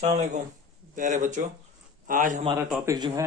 अस्सलाम वालेकुम प्यारे बच्चों। आज हमारा टॉपिक जो है,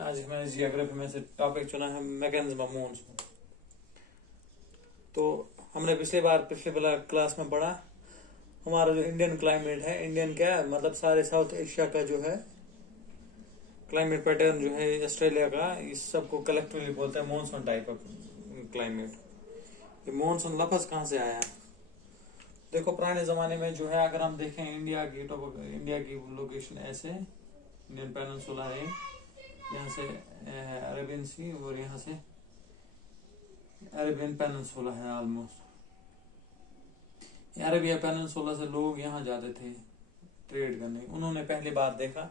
आज मैंने जियोग्राफी में से टॉपिक चुना है मैकेनिज्म ऑफ मॉनसून। तो हमने पिछले क्लास में पढ़ा हमारा जो इंडियन क्लाइमेट है, इंडियन क्या है मतलब सारे साउथ एशिया का जो है क्लाइमेट पैटर्न जो है ऑस्ट्रेलिया का, इस सबको कलेक्टिवली बोलते हैं मॉनसून टाइप ऑफ क्लाइमेट। ये मॉनसून लफ्ज कहाँ से आया है? देखो पुराने जमाने में जो है, अगर हम देखें इंडिया की लोकेशन ऐसे, इंडियन पेनिनसुला है, यहाँ से अरेबियन सी और यहाँ से अरेबियन पेनिनसुला है। ऑलमोस्ट अरेबिया पेनिनसुला से लोग यहाँ जाते थे ट्रेड करने। उन्होंने पहली बार देखा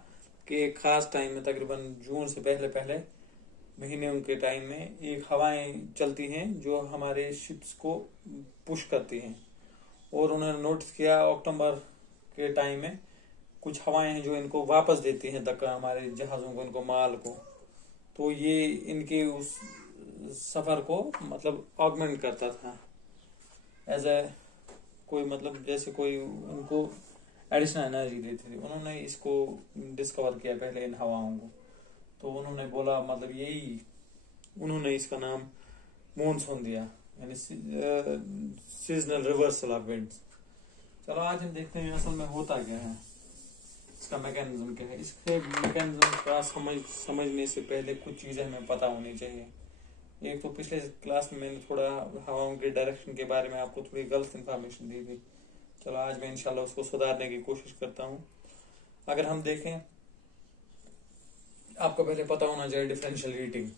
कि एक खास टाइम में, तकरीबन जून से पहले महीने उनके टाइम में एक हवाएं चलती हैं जो हमारे शिप्स को पुश करती हैं। और उन्होंने नोटिस किया अक्टूबर के टाइम में कुछ हवाएं हैं जो इनको वापस देती हैं धक्का, हमारे जहाजों को, इनको माल को। तो ये इनके उस सफर को मतलब ऑगमेंट करता था एज ए कोई, मतलब जैसे कोई उनको एडिशनल एनर्जी देती थी। उन्होंने इसको डिस्कवर किया पहले इन हवाओं को। तो उन्होंने बोला मतलब यही, उन्होंने इसका नाम मॉनसून दिया, यानी सीजनल रिवर्सल ऑफ विंड्स। चलो आज हम देखते हैं असल में होता क्या है, इसका मैकेनिज्म क्या है। इसके मैकेनिज्म का समझने से पहले कुछ चीजें हमें पता होनी चाहिए। एक तो पिछले क्लास में मैंने थोड़ा हवाओं के डायरेक्शन के बारे में आपको थोड़ी गलत इंफॉर्मेशन दी थी। चलो आज मैं इंशाल्लाह उसको सुधारने की कोशिश करता हूँ। अगर हम देखें, आपको पहले पता होना चाहिए डिफरेंशियल हीटिंग।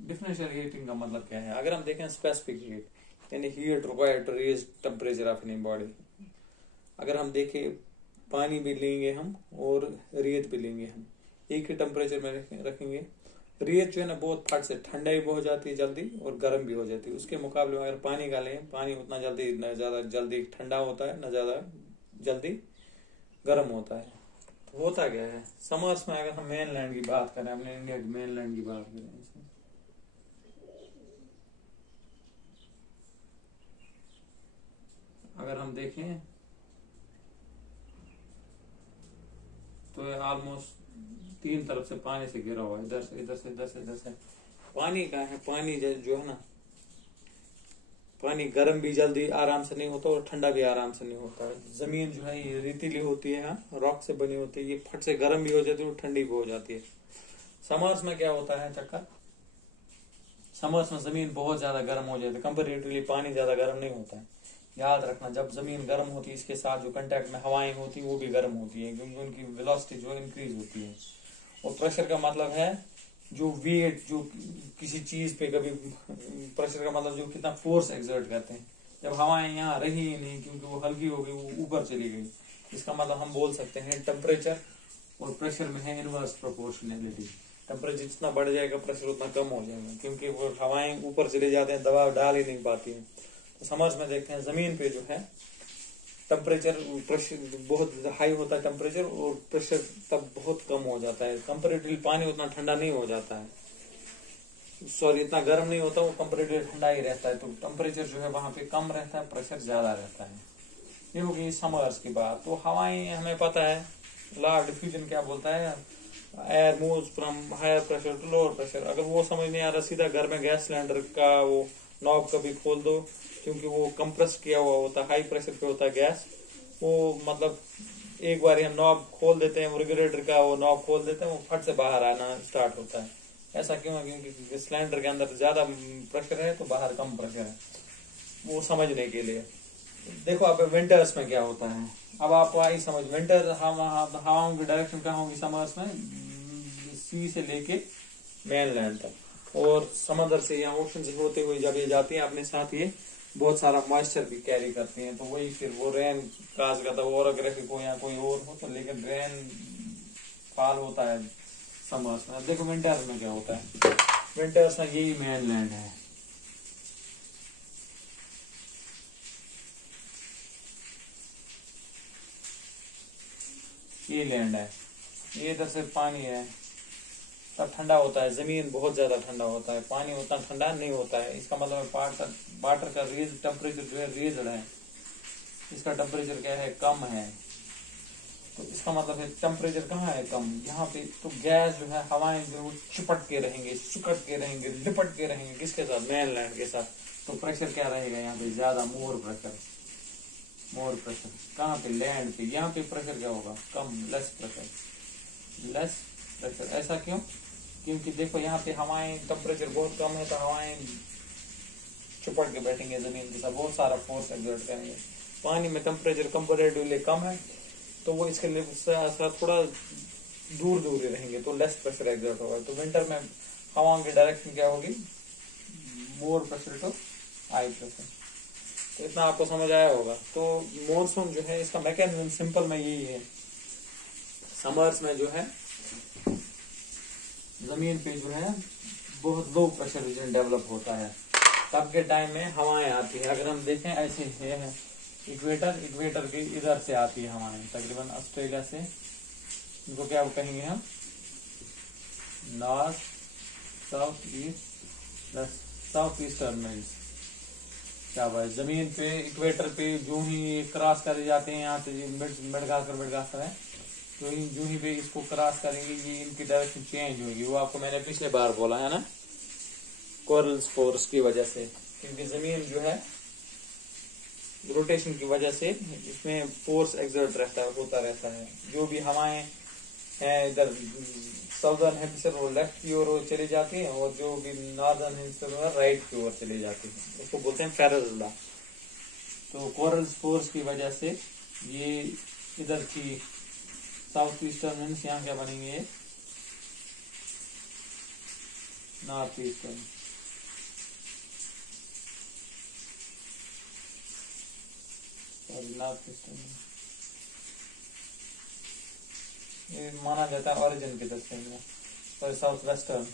डिफरेंशियल हीटिंग का मतलब क्या है? अगर हम देखें स्पेसिफिक हीट, यानी heat required to raise temperature of any body. अगर हम देखें, पानी भी लेंगे हम और रेत भी लेंगे हम, एक ही टेम्परेचर में रखेंगे। रेत जो है ना बहुत फट से ठंडा भी हो जाती है जल्दी और गर्म भी हो जाती है। उसके मुकाबले में अगर पानी का लें, पानी उतना जल्दी न ज्यादा जल्दी ठंडा होता है, न ज्यादा जल्दी गर्म होता है। तो होता क्या है समर्स में, अगर हम मेनलैंड की बात करें, हमने इंडिया की मेनलैंड की बात करें, अगर हम देखें तो ऑलमोस्ट तीन तरफ से पानी से घिरा हुआ है, इधर से इधर से इधर से इधर से। पानी का है, पानी जो है ना, पानी गर्म भी जल्दी आराम से नहीं होता और ठंडा भी आराम से नहीं होता। जमीन जो है ये रेतीली होती है, रॉक से बनी होती है, ये फट से गर्म भी हो जाती है और ठंडी भी हो जाती है। समर्स में क्या होता है चक्कर, समर्स में जमीन बहुत ज्यादा गर्म हो जाती है, कंपेरेटिवली पानी ज्यादा गर्म नहीं होता है। याद रखना, जब जमीन गर्म होती है इसके साथ जो कांटेक्ट में हवाएं होती है वो भी गर्म होती है, क्योंकि उनकी वेलोसिटी जो इंक्रीज होती है। और प्रेशर का मतलब है जो वेट, जो किसी चीज पे कभी, प्रेशर का मतलब जो कितना फोर्स एक्सर्ट करते हैं। जब हवाएं यहाँ रही ही नहीं क्योंकि वो हल्की हो गई, वो ऊपर चली गई, इसका मतलब हम बोल सकते हैं टेम्परेचर और प्रेशर में है इनवर्स प्रोपोर्शनैलिटी। टेम्परेचर जितना बढ़ जाएगा प्रेशर उतना कम हो जाएगा, क्योंकि वो हवाएं ऊपर चले जाते हैं, दबाव डाल ही नहीं पाती है। तो समर्स में देखते हैं जमीन पे जो है टेम्परेचर, प्रेशर बहुत हाई होता है टेम्परेचर, और प्रेशर तब बहुत कम हो जाता है। कंपेरेटिवली पानी उतना ठंडा नहीं हो जाता है, सॉरी इतना गर्म नहीं होता, वो कंपेरेटिवली ठंडा ही रहता है। तो टेम्परेचर जो है वहां पे कम रहता है, प्रेशर ज्यादा रहता है। ये होगी समर्स की बात। तो हवाएं हमें पता है, लॉ ऑफ डिफ्यूजन क्या बोलता है, air moves from higher pressure to lower pressure. अगर वो समझ नहीं आ रहा, सीधा घर में गैस सिलेंडर का वो नॉब कभी खोल दो, क्योंकि वो कंप्रेस किया हुआ होता है, हाई प्रेशर पे होता है गैस। वो मतलब एक बार हम नॉब खोल देते हैं, रेगुलेटर का वो नॉब खोल देते हैं, वो फट से बाहर आना स्टार्ट होता है। ऐसा क्यों है? क्योंकि सिलेंडर के अंदर ज्यादा प्रेशर है तो बाहर कम प्रेशर है, वो समझने के लिए। देखो अब विंटर्स में क्या होता है, अब आपको आई समझ। विंटर हवाओं की डायरेक्शन कहाँ होगी समर्स में? सी से लेके मेनलैंड तक, और समंदर से या ओशन से होते हुए जब ये जाती है अपने साथ ये बहुत सारा मॉइस्चर भी कैरी करती हैं। तो वही फिर वो रेन काज करता है, ओरोग्राफिक हो या कोई और हो, तो लेकिन रेन फॉल होता है समर्स में। अब देखो विंटर्स में क्या होता है, विंटर्स में यही मेनलैंड है, ये लैंड है, ये इधर से पानी है, तब ठंडा होता है, जमीन बहुत ज्यादा ठंडा होता है, पानी उतना ठंडा नहीं होता है। इसका मतलब वाटर का रेज टेम्परेचर जो है रेज्ड है, इसका टेम्परेचर क्या है, कम है। तो इसका मतलब है टेम्परेचर कहाँ है, कम, यहाँ पे। तो गैस जो है, हवाएं जो वो चिपट के रहेंगे, सिकट के रहेंगे, लिपट के रहेंगे, किसके साथ, मेनलैंड के साथ। तो प्रेशर क्या रहेगा यहाँ पे, ज्यादा, मोर प्रेशर। मोर प्रेशर कहाँ पे, लैंड पे। यहाँ पे प्रेशर क्या होगा, कम, लेस प्रेशर, लेस प्रेशर। ऐसा क्यों, क्योंकि देखो यहाँ पे हवाएं, टेम्परेचर बहुत कम है, तो हवाएं चिपट के बैठेंगे जमीन के साथ, बहुत सारा फोर्स एक्सर्ट करेंगे। पानी में टेम्परेचर कंपेरेटिवली कम है, तो वो इसके लिए थोड़ा दूर दूर ही रहेंगे, तो लेस प्रेशर एक्सर्ट होगा। तो विंटर में हवाओं की डायरेक्शन क्या होगी, more pressure to high pressure. तो इतना आपको समझ आया होगा। तो मॉनसून जो है, इसका मैकेनिज्म सिंपल में यही है। समर्स में जो है जमीन पे जो है बहुत लो प्रेशर रीजन डेवलप होता है, तब के टाइम में हवाएं आती है। अगर हम देखें ऐसे है इक्वेटर, इक्वेटर के इधर से आती है हवाएं, तकरीबन ऑस्ट्रेलिया से। इनको क्या कहेंगे हम, north, south east, south eastern winds. क्या भाई, जमीन पे इक्वेटर पे जो ही क्रॉस करे जाते हैं, यहाँ से मेडगास्कर है, तो जो ही पे इसको क्रॉस करेंगे, ये इनकी डायरेक्शन चेंज होगी। वो आपको मैंने पिछले बार बोला है ना, कोरल स्पोर्स की वजह से, क्योंकि जमीन जो है रोटेशन की वजह से इसमें फोर्स एक्सर्ट होता रहता है। जो भी हवाएं हैं इधर साउदर्न हेमिस्फीयर वो लेफ्ट की ओर चली जाती है, और जो भी नॉर्दर्न हेमिस्फीयर वो राइट की ओर चली जाती है। उसको बोलते हैं फेरेज लॉ। तो कोरल स्पोर्स की वजह से ये इधर की साउथ ईस्टर्न विंड्स यहाँ क्या बनेंगे, नॉर्थ ईस्टर्न। नॉर्थ ईस्टर्न ये माना जाता है ओरिजिन की दृष्टि में, और साउथ वेस्टर्न,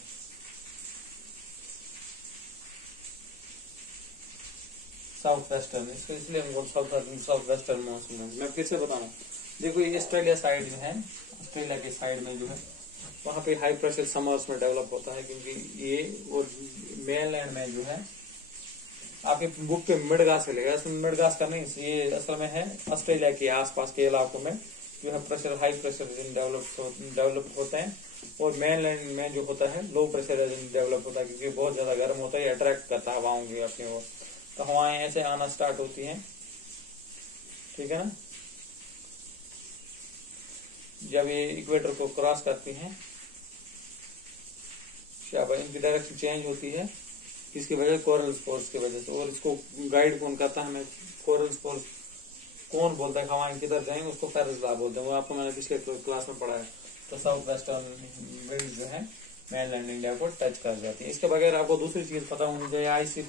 साउथ वेस्टर्न, इसको इसलिए हमको साउथ वेस्टर्न मॉनसून है। मैं फिर से बताऊं, देखो ये ऑस्ट्रेलिया साइड में है, ऑस्ट्रेलिया के साइड में जो है वहां पे हाई प्रेशर समर्स में डेवलप होता है, क्योंकि ये और मेनलैंड में जो है, आपके बुक पे मिडगास मिलेगा, इसमें मिडगास का नहीं, ये असल में है ऑस्ट्रेलिया के आसपास के इलाकों में जो है प्रेशर, हाई प्रेशर डेवलप होते हैं, और मेनलैंड में जो होता है लो प्रेशर डेवलप होता है, क्योंकि बहुत ज्यादा गर्म होता है, अट्रैक्ट करता है हवाओं की अपनी ओर। तो हवाएं ऐसे आना स्टार्ट होती हैं, ठीक है ना, जब ये इक्वेटर को क्रॉस करती हैं, इनकी डायरेक्शन चेंज होती है, किसकी वजह, कोरल स्पोर्स की वजह से। और इसको गाइड कौन करता है हमें, कोरल स्पोर्स कौन बोलता है हवाएं किधर जाएंगे, उसको फेरेज लॉ बोलते हैं। वो आपको मैंने पिछले क्लास में पढ़ा है। तो साउथ वेस्टर्न विंड जो है मेनलैंड इंडिया को टच कर जाती है। इसके बगैर आपको दूसरी चीज पता होनी चाहिए, ITC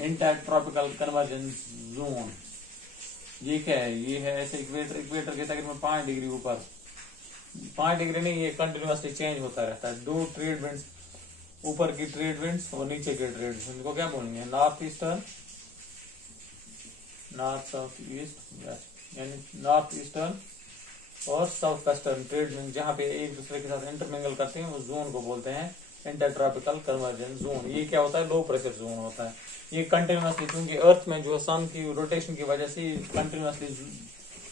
इंटरट्रॉपिकल कन्वर्जेंस जोन। ये क्या है, ये है ऐसे इक्वेटर के तकरीबन 5 डिग्री ऊपर, 5 डिग्री नहीं, ये कंटिन्यूअसली चेंज होता रहता है। 2 ट्रेड विंड्स, ऊपर की ट्रेड विंड्स और नीचे के ट्रेड विंड्स, इनको क्या बोलेंगे, north eastern, north south east west, यानी नॉर्थ ईस्टर्न और साउथ वेस्टर्न ट्रेड विंड जहाँ पे एक दूसरे के साथ इंटरमिंगल करते हैं, उस जोन को बोलते हैं इंटरट्रॉपिकल कन्वर्जेंस जोन। ये क्या होता है, लो प्रेशर जोन होता है। ये कंटिन्यूअसली, क्योंकि अर्थ में जो है सन की रोटेशन की वजह से कंटिन्यूअसली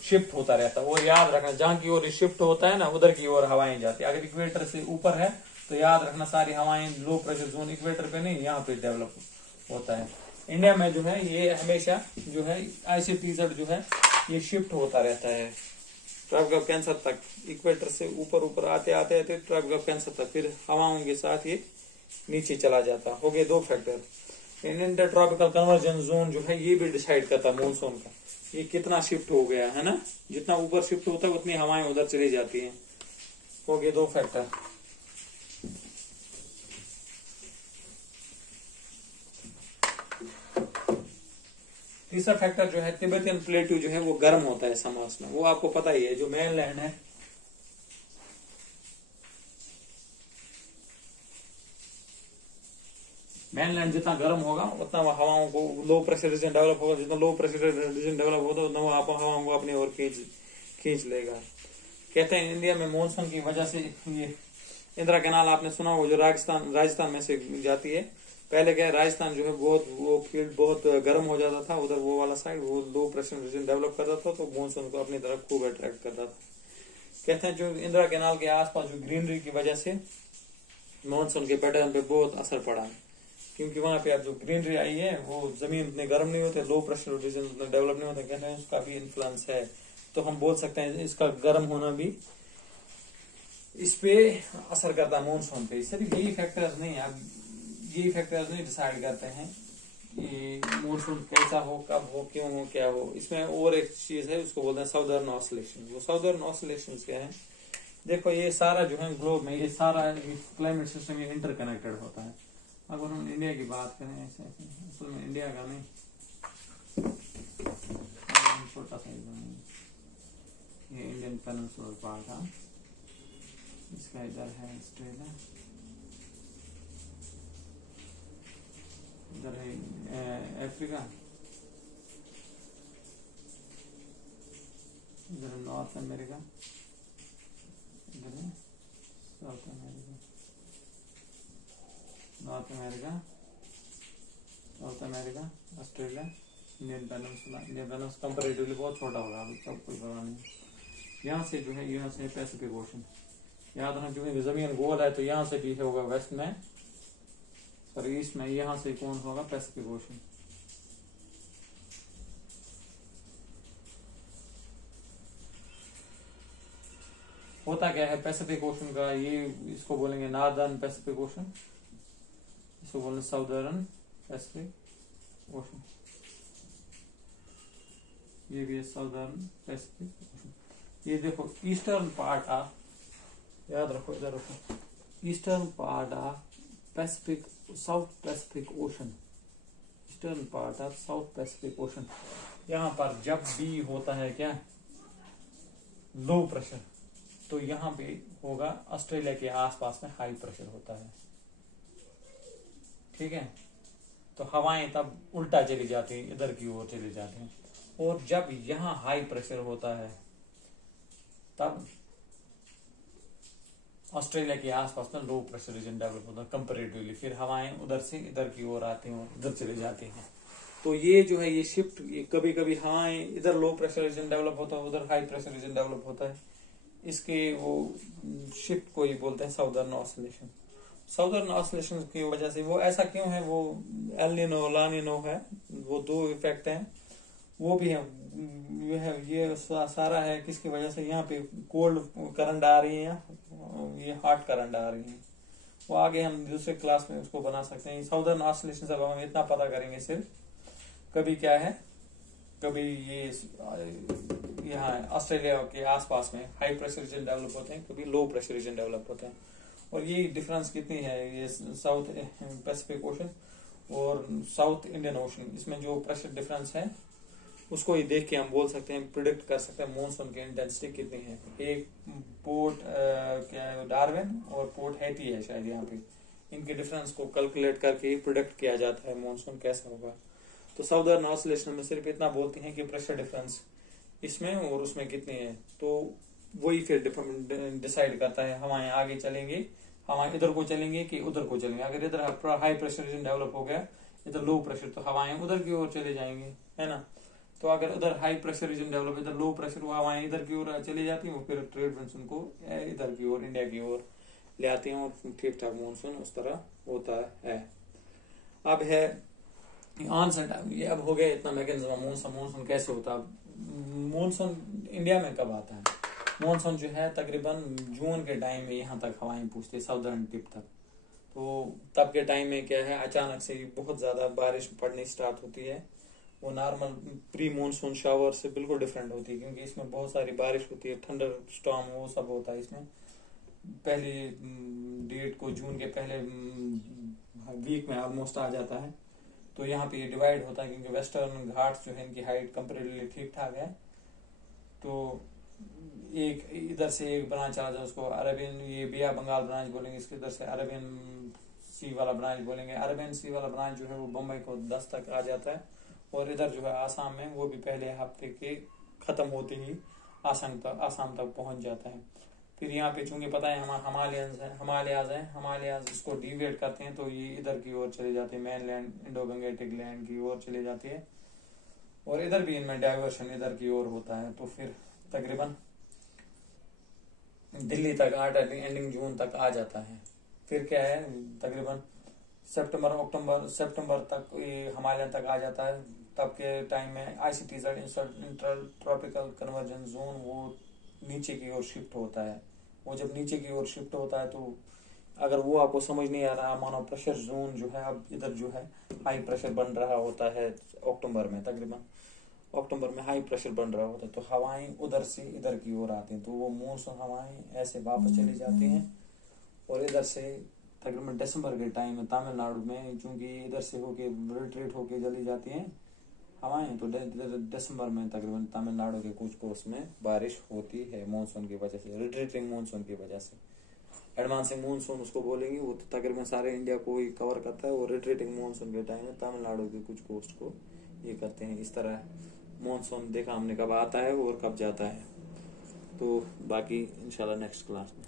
शिफ्ट होता रहता है। और याद रखना, जहाँ की ओर शिफ्ट होता है ना, उधर की ओर हवाएं जाती है। अगर इक्वेटर से ऊपर है तो याद रखना सारी हवाएं लो प्रेशर जोन, इक्वेटर पे नहीं, यहाँ पे डेवलप होता है। इंडिया में जो है ये हमेशा जो है ICTZ जो है ये शिफ्ट होता रहता है ट्रॉपिक ऑफ कैंसर तक, इक्वेटर से ऊपर आते आते ट्रॉपिक ऑफ कैंसर तक, फिर हवाओं के साथ ये नीचे चला जाता। हो गए 2 फैक्टर। इंटरट्रॉपिकल कन्वर्जेंस जोन जो है ये भी डिसाइड करता है मॉनसून का, ये कितना शिफ्ट हो गया है ना, जितना ऊपर शिफ्ट होता है उतनी हवाएं उधर चली जाती हैं। हो गए 2 फैक्टर। तीसरा फैक्टर जो है तिब्बतियन प्लेट्यू जो है वो गर्म होता है समर्स में। वो आपको पता ही है, जो मेनलैंड है मेनलैंड जितना गर्म होगा उतना हवाओं को लो प्रेशर रीजन डेवलप होगा, जितना लो प्रेशर रीजन डेवलप होगा उतना वो हवाओं को अपनी ओर खींच लेगा। कहते हैं इंडिया में मानसून की वजह से ये इंदिरा कैनाल आपने सुना हो जो राजस्थान में से जाती है। पहले क्या है, राजस्थान जो है वो फील्ड बहुत गर्म हो जाता था, उधर वो वाला साइड वो लो प्रेशर रीजन डेवलप करता था तो मानसून को अपनी तरफ खूब अट्रैक्ट करता था। कहते हैं जो इंदिरा कैनाल के आसपास जो ग्रीनरी की वजह से मानसून के पैटर्न पे बहुत असर पड़ा है, क्योंकि वहां पे अब जो ग्रीनरी आई है वो जमीन उतने गर्म नहीं होते, लो प्रेशर रीजन उतने डेवलप नहीं होते, कहते हैं उसका भी इन्फ्लुएंस है। तो हम बोल सकते हैं इसका गर्म होना भी इस पे असर करता है मानसून पे। सिर्फ यही फैक्टर्स नहीं है, अब यही फैक्टर्स नहीं डिसाइड करते हैं कि मानसून कैसा हो, कब हो, क्यों हो, क्या हो। इसमें और एक चीज है उसको बोलते हैं साउदर्न ऑसिलेशन। वो साउदर्न ऑसिलेशन क्या है, देखो ये सारा जो है ग्लोब में ये सारा क्लाइमेट सिस्टम ये इंटरकनेक्टेड होता है। अगर हम इंडिया की बात करें ऐसे असल में इंडिया का नहीं, छोटा सा ये इंडियन पेनिनसुलर पार्ट है, इसका इधर है ऑस्ट्रेलिया, इधर है अफ्रीका, इधर है नॉर्थ अमेरिका, इधर है south America, north America, south America, Australia, Indian peninsula. Indian peninsula comparatively बहुत छोटा होगा, अभी सब कोई पता नहीं। यहाँ से जो है यहाँ से पैसिफिक ओशन, याद रखना क्योंकि जमीन गोल है तो यहाँ से भी होगा वेस्ट में, सॉरी ईस्ट में, यहाँ से कौन होगा पैसिफिक ओशन। होता क्या है पैसिफिक ओशन का, ये इसको बोलेंगे नॉर्दर्न पैसिफिक ओशन, इसको बोलेंगे साउदर्न पैसिफिक ओशन, ये भी है साउदर्न पैसिफिक ओशन। ये देखो ईस्टर्न पार्ट ऑफ, याद रखो इधर रखो, eastern part of Pacific south Pacific ocean, eastern part of south Pacific ocean. यहाँ पर जब भी होता है क्या लो प्रेशर, तो यहाँ पे होगा ऑस्ट्रेलिया के आसपास में हाई प्रेशर होता है, ठीक है। तो हवाएं तब उल्टा चली जाती हैं, इधर की ओर चली जाती हैं। और जब यहाँ हाई प्रेशर होता है तब ऑस्ट्रेलिया के आसपास में लो प्रेशर रीजन डेवलप होता है कंपैरेटिवली, फिर हवाएं उधर से इधर की ओर आती हैं, इधर चली जाती हैं। तो ये जो है ये शिफ्ट, कभी कभी हवाएं इधर लो प्रेशर रीजन डेवलप होता है, उधर हाई प्रेशर रीजन डेवलप होता है, इसके वो शिफ्ट को ही बोलते हैं साउदर्न ऑसिलेशन। साउदर्न ऑसिलेशन की वजह से वो ऐसा क्यों है, वो एल नीनो ला नीनो है, वो दो इफेक्ट हैं, वो भी है। ये सारा है किसकी वजह से, यहाँ पे कोल्ड करंट आ रही है, ये हॉट करंट आ रही है, वो आगे हम दूसरे क्लास में उसको बना सकते हैं। साउदर्न ऑसिलेशन सब हम इतना पता करेंगे सिर्फ, कभी क्या है, कभी ये यहाँ ऑस्ट्रेलिया के आसपास में हाई प्रेशर रीजन डेवलप होते हैं, कभी लो प्रेशर रीजन डेवलप होते हैं। और ये डिफरेंस कितनी है, ये साउथ पैसिफिक ओशन और साउथ इंडियन ओशन, इसमें जो प्रेशर डिफरेंस है उसको ही देख के हम बोल सकते हैं, प्रिडिक्ट कर सकते हैं मानसून की इंटेंसिटी कितनी है। एक पोर्ट क्या है डार्विन और पोर्ट हैती है शायद, यहाँ पे इनके डिफरेंस को कैलकुलेट करके प्रिडिक्ट किया जाता है मानसून कैसा होगा। तो साउदर्न ऑसिलेशन में सिर्फ इतना बोलती हैं कि प्रेशर डिफरेंस इसमें और उसमें कितनी है, तो वही फिर डिसाइड करता है हवाएं आगे चलेंगे, हवाएं इधर को चलेंगे कि उधर को चलेंगे। अगर इधर हाई प्रेशर रीजन डेवलप हो गया, इधर लो प्रेशर, तो हवाएं उधर की ओर चले जाएंगे, है ना। तो अगर उधर हाई प्रेशर रीजन डेवलप, इधर लो प्रेशर, हवाएं इधर की ओर चली जाती हैं, फिर ट्रेड विंड्स उनको इधर की ओर इंडिया की ओर ले आती हैं और ठीक ठाक मानसून उस तरह होता है। अब है आंसर टाइम, ये अब हो गया इतना मैकेनिज्म मानसून कैसे होता है। मानसून इंडिया में कब आता है, मानसून जो है तकरीबन जून के टाइम में यहाँ तक हवाएं पूछती है, साउदर्न टिप तक। तो तब के टाइम में क्या है, अचानक से बहुत ज्यादा बारिश पड़नी स्टार्ट होती है। वो नॉर्मल प्री मानसून शावर से बिल्कुल डिफरेंट होती है, क्योंकि इसमें बहुत सारी बारिश होती है, थंडर स्टॉर्म वो सब होता है। इसमें पहली डेट को जून के पहले वीक में ऑलमोस्ट आ जाता है। तो यहाँ पे ये डिवाइड होता है, क्योंकि वेस्टर्न घाट्स जो है इनकी हाइट कंपेरेटिवली ठीक ठाक है। तो एक इधर से एक ब्रांच आ जाए, उसको अरेबियन, ये बिया बंगाल ब्रांच बोलेंगे, इसके इधर से अरेबियन सी वाला ब्रांच बोलेंगे। अरबियन सी वाला ब्रांच जो है वो बम्बई को 10 तक आ जाता है, और इधर जो है आसाम में वो भी पहले हफ्ते के खत्म होते ही आसाम तक पहुंच जाता है। फिर यहाँ पे चूंकि पता है हिमालयाज इसको डिवाइड करते हैं, तो ये इधर की ओर चले जाते हैं, मेनलैंड इंडो गंगेटिक लैंड की ओर चले जाती है, और इधर भी इनमें डाइवर्शन इधर की ओर होता है। तो फिर तकरीबन दिल्ली तक एंडिंग जून तक आ जाता है। फिर क्या है, तकरीबन सितंबर तक ये हिमालयन तक आ जाता है। तब के टाइम में ICTZ inter tropical conversion zone वो नीचे की ओर शिफ्ट होता है। वो जब नीचे की ओर शिफ्ट होता है, तो अगर वो आपको समझ नहीं आ रहा, मानो प्रेशर जोन जो है अब इधर जो है हाई प्रेशर बन रहा होता है अक्टूबर में, तकरीबन अक्टूबर में हाई प्रेशर बन रहा होता है, तो हवाएं उधर से इधर की ओर आती हैं, तो वो मानसून हवाएं ऐसे वापस चली जाती हैं, और इधर से तकरीबन दिसंबर के टाइम में तमिलनाडु में चूंकि इधर से होके रिट्रीट होके चली जाती हैं हवाएं, तो दिसंबर में तकरीबन तमिलनाडु के कुछ कोर्स में बारिश होती है मानसून की वजह से, रिट्रीटिंग मानसून की वजह से। एडवांसिंग मानसून उसको बोलेंगे, वो तो तकरीबन सारे इंडिया को ही कवर करता है, और रिट्रीटिंग मानसून के टाइम में तमिलनाडु के कुछ कोस्ट को ये करते हैं। इस तरह मानसून देखा हमने कब आता है और कब जाता है, तो बाकी इंशाल्लाह नेक्स्ट क्लास में।